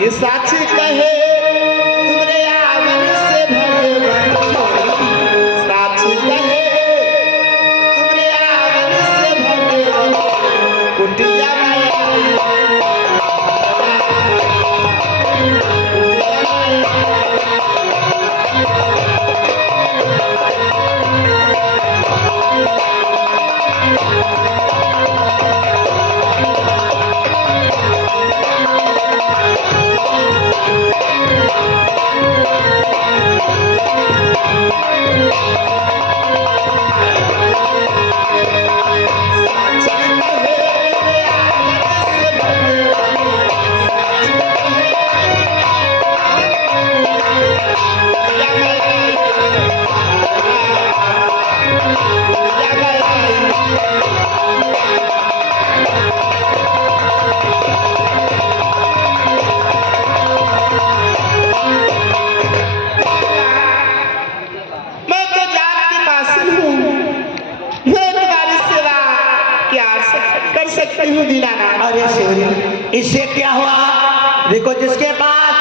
ये साची कहे तुमरे आवन से भगवान साची कहे तुमरे आवन से भगवान कुटिया अरे शिवरी, इससे क्या हुआ? देखो, जिसके पास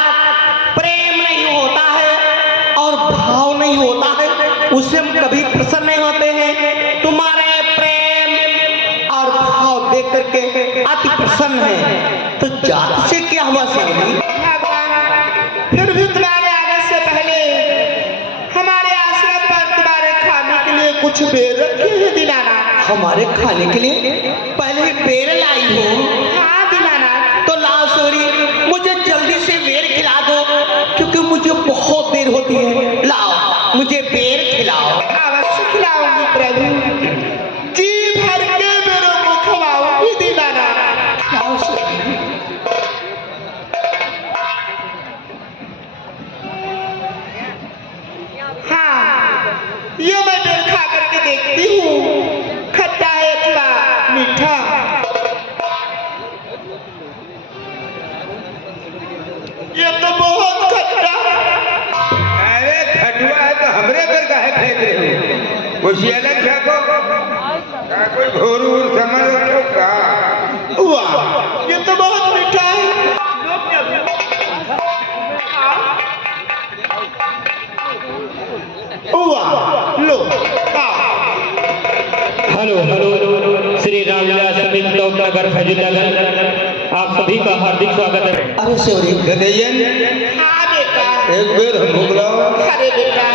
प्रेम नहीं होता है और भाव नहीं होता है उससे हम कभी प्रसन्न नहीं होते हैं। तुम्हारे प्रेम और भाव देख करके अति प्रसन्न है, तो जात से क्या हुआ शिवरी? फिर भी तुम्हारे आने से पहले हमारे आश्रम पर तुम्हारे खाने के लिए कुछ बेर रखे हैं दीनानाथ। हमारे खाने के लिए पहले ही बेर लाई हो? हाँ दीनानाथ। तो लाओ शिवरी, मुझे जल्दी से बेर खिला दो, क्योंकि मुझे बहुत देर होती है। लाओ, मुझे बेर खिलाओ। अवश्य खिलाऊंगी प्रभु, जी भर के बेरों को खिलाऊंगी दीनानाथ। लाओ शिवरी। हाँ, ये मैं बेर खा करके देखती हूँ, खट्टा है अथवा मीठा। ये तो बहुत खट्टा है। अरे खटुआ है तो हमरे पर काहे फेंक रहे हो? कुछ अलग फेंको, क्या कोई घोर उर समझ रखो का? वाह, ये तो बहुत मीठा है। वाह, लो खाओ। हेलो हेलो, श्री रामलीला समिति नगर फैजुलनगर, आप सभी का हार्दिक स्वागत है। अरे शिवरी, गदैयन हाँ बेटा। एक बेर हम भुगलाओ। अरे बेटा,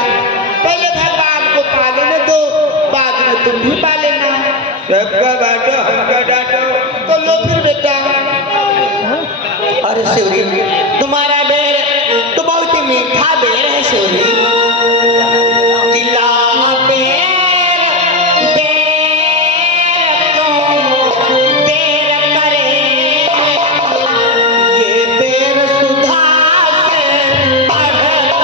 पहले भगवान को पा लेने दो, बाद में तुम भी पा लेना। सबका बांटो, हमका डांटो। तो लो फिर बेटा। अरे शिवरी, तुम्हारा बेर तो बहुत ही मीठा बेर है शिवरी। तिला बेर, बेर क्यों देर करे, ये बेर सुधा से बढ़कर।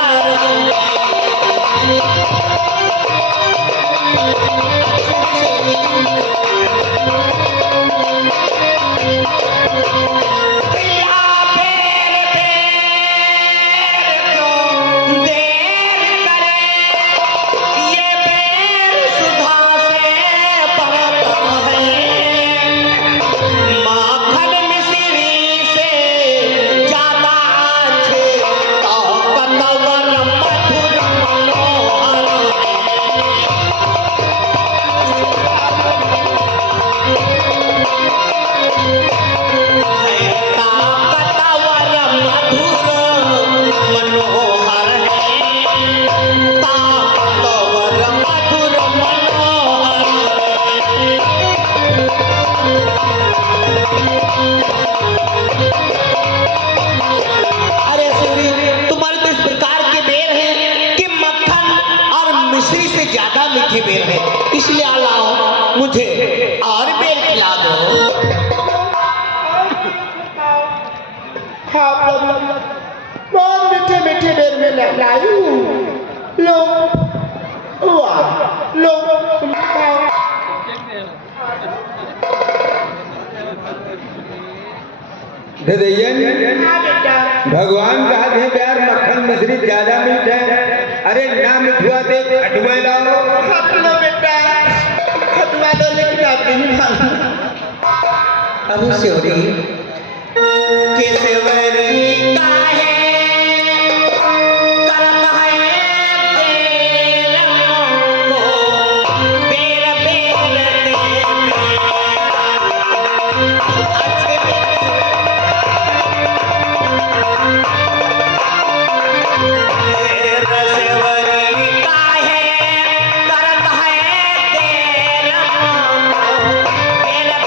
मीठे बेर है, इसलिए लाओ मुझे और बेर खिला दो। हाँ प्रभु, बहुत मीठे मीठे बेर में लाई हूँ। लो, वाह, लो तुम खाओ। गदैयन हाँ बेटा। भगवान कहा थे प्यार मक्खन मिश्री ज्यादा मीठा है। अरे ना मिठुआ दे, खटुआ लाओ। खटुआ बेटा, खटुआ दो, लेकिन आप नहीं मानो। अरे शिवरी, केसवरी का अच्छे रसवरी काहे करत है तेरा मेरा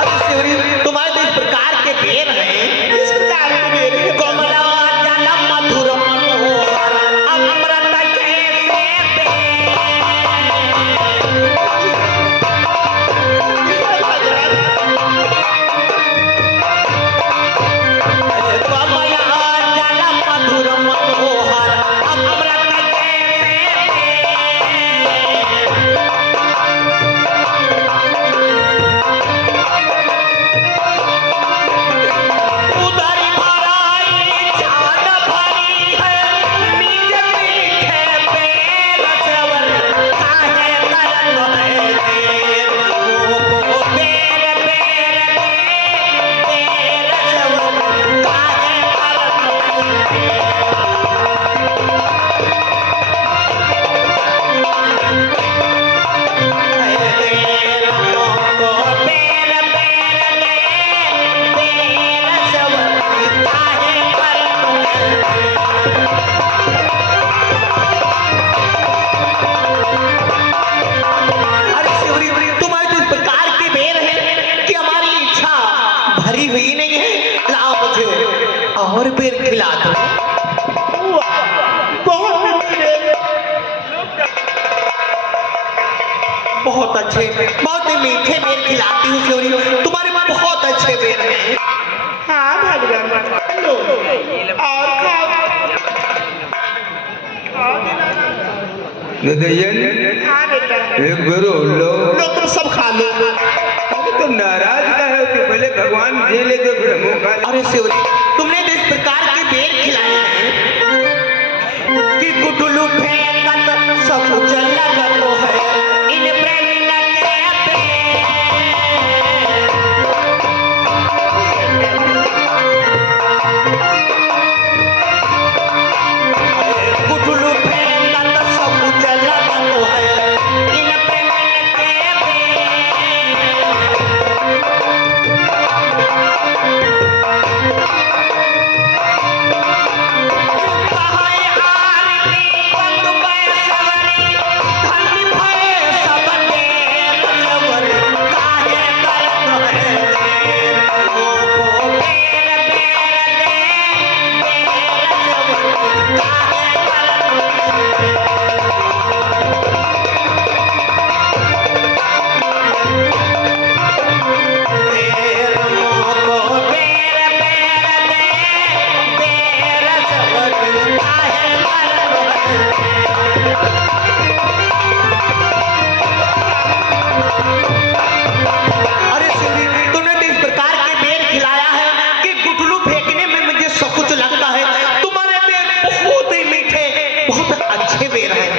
अब शिवरी तुम्हारे तो इस प्रकार के पेड़ हैं, इस प्रकार के बेर है कोमला जल मधुर मनोहर अमृत जैसे कोमला जल मधुर मनोहर अमृत उधरी भराई जान भरी है मीठ मीठे पेड़ सवर काहे करत है देर को तेरे पेड़ सवर काहे करत है देर को तेरे पेड़ सवर काहे करत अरे शिवरी तुम्हारे तो इस प्रकार के बेर हैं कि हमारी इच्छा भरी हुई नहीं है, लाओ मुझे और बेर खिला दो। बहुत मीठी बेर बहुत अच्छे बहुत ही मीठे बेर खिलाती हूँ शिवरी, तुम्हारे बहुत अच्छे बेर हैं। हाँ भगवान लो और खाओ ददयन हाँ बेटा एक बेरो लो लो तुम सब खा लो अरे तो नाराज का है कि पहले भगवान दे ले तो फिर हम खा ले। अरे शिवरी तुमने तो इस प्रकार के बेर खिलाए हैं कि गुटलू फेंकत सब कुछ लगत है इन प्रेमी गुटलू फेंकत सब कुछ लगत है इन प्रेमी अरे शिवरी तुमने तो इस प्रकार के बेर खिलाया है कि गुटलू फेंकने में मुझे सब कुछ लगता है, तुम्हारे बेर बहुत ही मीठे बहुत अच्छे बेर हैं,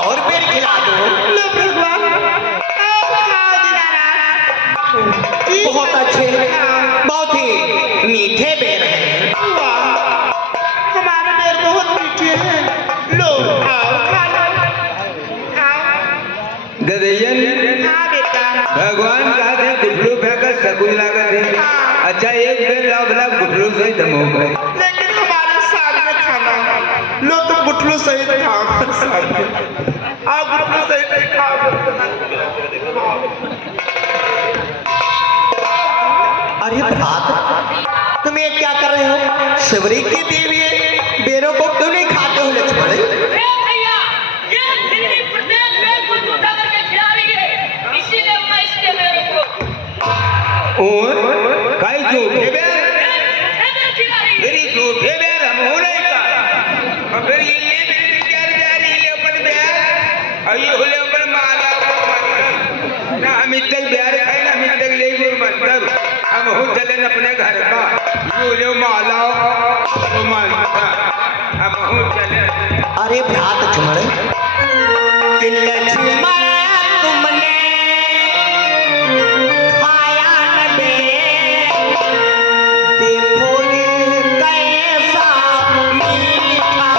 और बेर खिला दो। लो भगवान और खाओ दीनानाथ बहुत अच्छे बहुत ही मीठे बेर हैं। वाह हमारे बेर बहुत मीठे हैं लो और खा लो खाओ ददयन हाँ बेटा भगवान कहा थे गुठलू फेंकर सकुन लागत है। अच्छा एक बेर लाओ भला गुठलू से दमो गए। लेकिन हमारे सामने खाना लो तुम गुठलू सहित खाओ सामने आओ गुठलू सहित खाओ अरे भ्रात तुम ये क्या कर रहे हो? शिवरी की देवी बेरों को क्यों नहीं खाते हो लक्ष्मण? भैया ये दिल्ली प्रदेश में कुछ उठा करके खिला रही है, इसीलिए मैं इसके मेरे को और काई झूठे बेर खिला रही है। मेरी झूठे बेर हम हो नहीं का और फिर ये ले मेरी प्यार प्यारी ले अपन बेर और ये होले अपन माला ना हम इतने बेर खाए ना हम इतने ले गुरु मंत्र हम हो चले अपने घर का ये होले माला तो मानता हम हो चले। अरे भ्रात लक्ष्मण कि लक्ष्मण तुमने खाया न बे देखो ये कैसा मीठा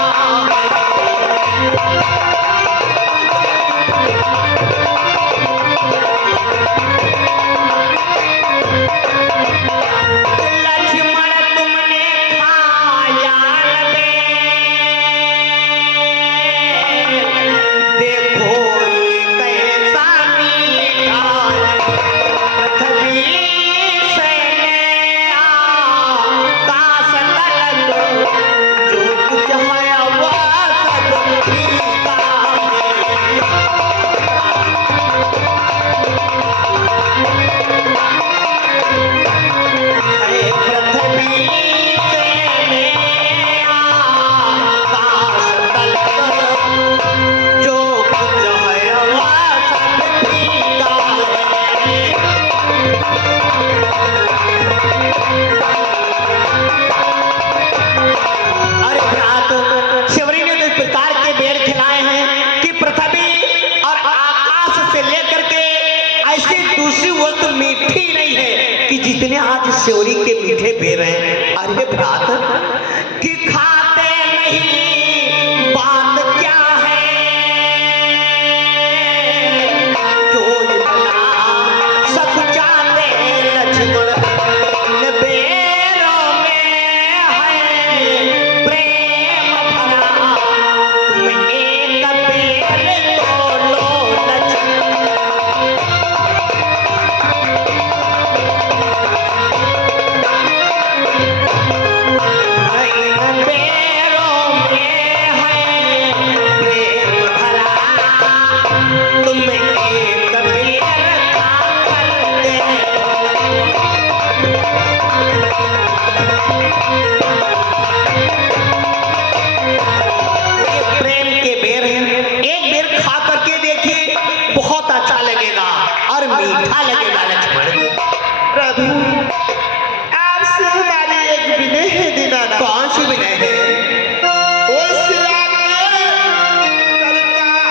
कितने आज सेवरी के मीठे बेर हैं। अरे भ्रात कि खाते नहीं बात क्या है, क्यों इतना सकुचाते लक्ष्मण, इन बेरों में है प्रेम भरा, तुम एक बेर तोड़ो लक्ष्मण। बहुत अच्छा लगेगा और मीठा लगेगा लक्ष्मण। प्रभु आपसे हमारी एक विनय है दीनानाथ। कौन सी विनय है? उस आगे सरकार मेरी बनाओ।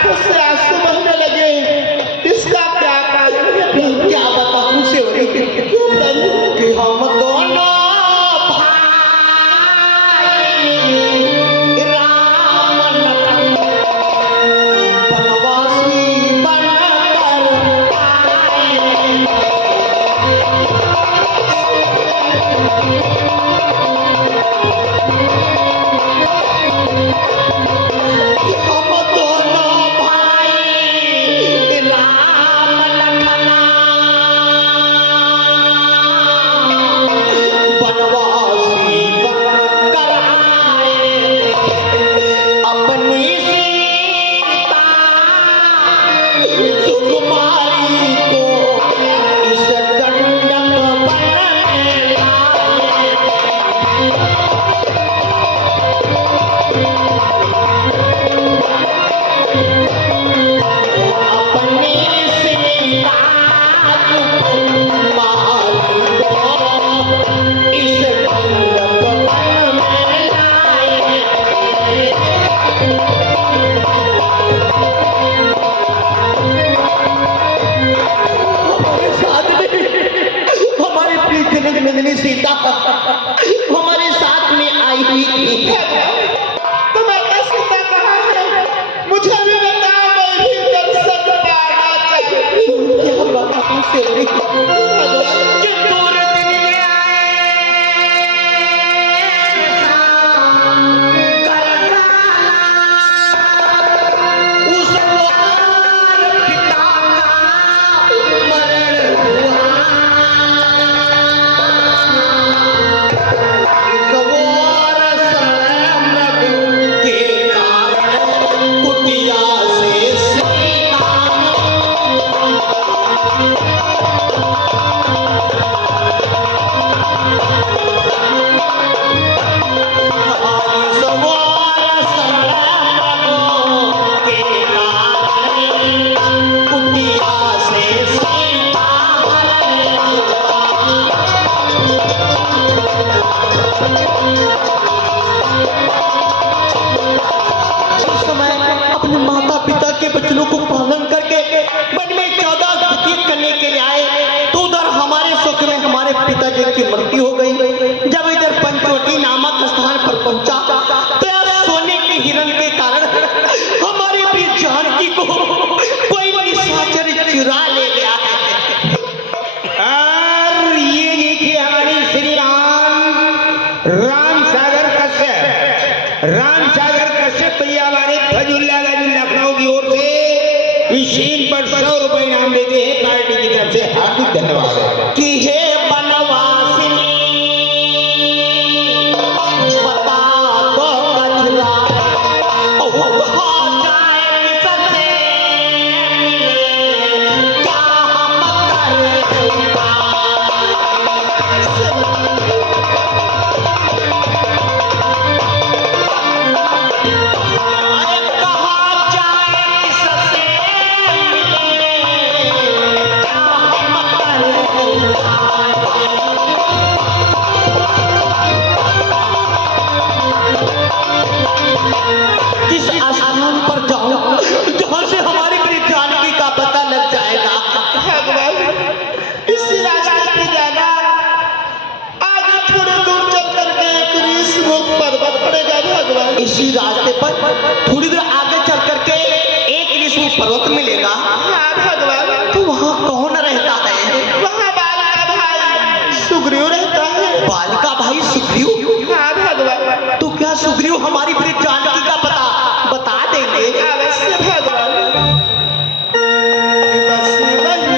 खुद से आंसू बहने नंदिनी सीता हमारे साथ में आई हुई थी। तो माता सीता कहाँ है? मुझे भी बताओ, मैं भी दर्शन पाना चाहती हूँ। क्या बताऊं सेवरी, कि दूर दिन में उस वार पिता का मरण हुआ, इस वार शरण के कारण कुटिया से सीता अपने माता पिता के वचनों को पालन करके वन में 14 व्यतीत करने के लिए आए, तो उधर हमारे सुख में हमारे पिताजी की मृत्यु हो गई। जब इधर पंचवटी नामक स्थान पर पहुंचा तो यार सोने के हिरण के कारण हमारे प्रिय जानकी को कोई निशाचर चुरा ले गया है। और ये देखिए हमारे श्री राम सागर कश्यप भैया हमारे फजुल्ला गाजी लखनऊ की ओर से इस सीन पर 100 रुपए इनाम देते हैं। पार्टी की तरफ से हार्दिक धन्यवाद। कि हे बनवासिनी बता दो कचरा हो जाए किससे मिले, क्या हम करें किस स्थान पर जाऊं जहां से हमारी प्रिय जानकी का पता लग जाएगा। भगवान इसी रास्ते पे जाना, आगे थोड़ी दूर चल करके एक ऋषिमुख पर्वत पड़ेगा भगवान। इसी रास्ते पर थोड़ी देर आगे चल करके एक ऋषि पर्वत मिलेगा। हाँ भगवान। तो वहाँ कौन रहता है? वहाँ बाल का भाई सुग्रीव रहता है। बाल का भाई सुग्रीव? हाँ भगवान। तो क्या सुग्रीव हमारी प्रिय जानकी का पता बता देंगे? अवश्य भगवान। बस वही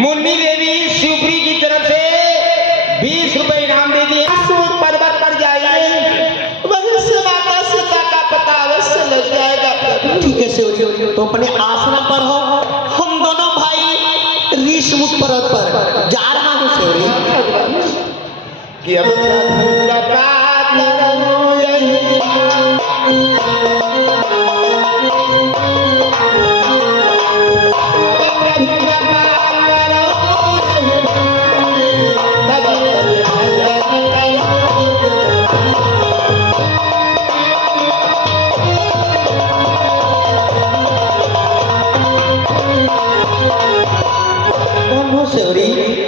मुन्नी देवी शिवपुरी की तरफ से 20 रुपए इनाम दे दिए। सूर पर्वत पर जाइए, वहीं से माता सीता का पता अवश्य लग जाएगा। ठीक है शिवजी, तो अपने आश्रम पर हो, हम दोनों भाई ऋषिमुख पर्वत पर जा रहा हूँ शिवजी। कि अब पूरा बात करो यही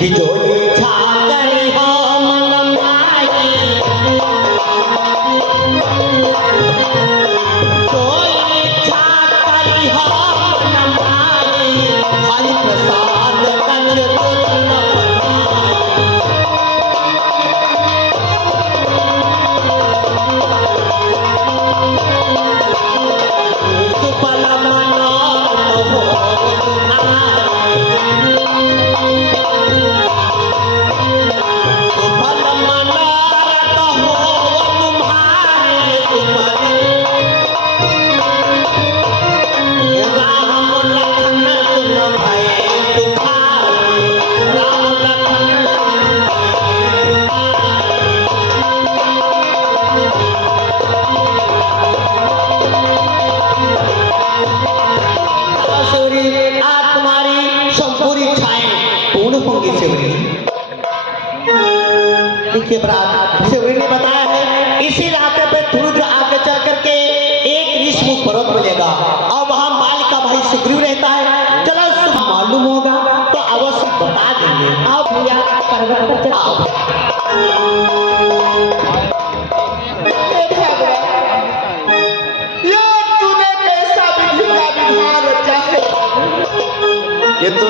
कि जो इच्छा करे हो मन पूर्ण होंगी शिवरी। देखिए बरात शिवरी ने बताया है इसी रास्ते पे थोड़ी दूर आगे चल करके एक ऋषमुख पर्वत मिलेगा और वहां माल का भाई सुग्रीव रहता है। चलो सुबह मालूम होगा तो अवश्य बता देंगे। आओ भैया पर्वत पर चलो। हे भगवान, ये तूने कैसा विधि का विधान रचा है? ये तो